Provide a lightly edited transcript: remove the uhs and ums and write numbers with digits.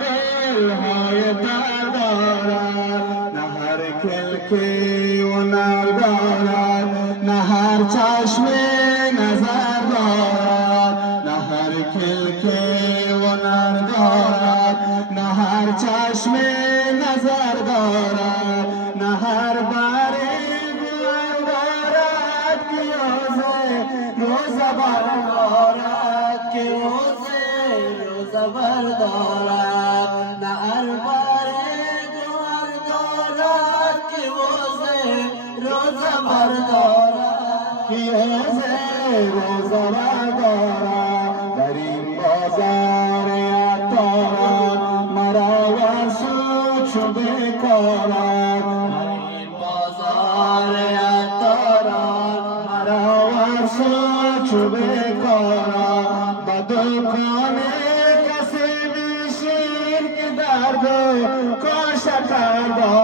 دل های تر دارد، نه هر کلکی و نر دارد، نه هر چشم نظر دارد، نه هر کلکی و نر دارد، نه هر چشم نظر دارد، نه هر باری گل دارد که روز بردارد، که روز بردارد، نه هر باری گل دارد که روز بردارد، که روز بردارد. در این بازار عطاران مرا ورسو چو بکارد، در این بازار عطاران مرا ورسو چو بکارد. به دکان کسی میشین که درد و کاشتر دارد،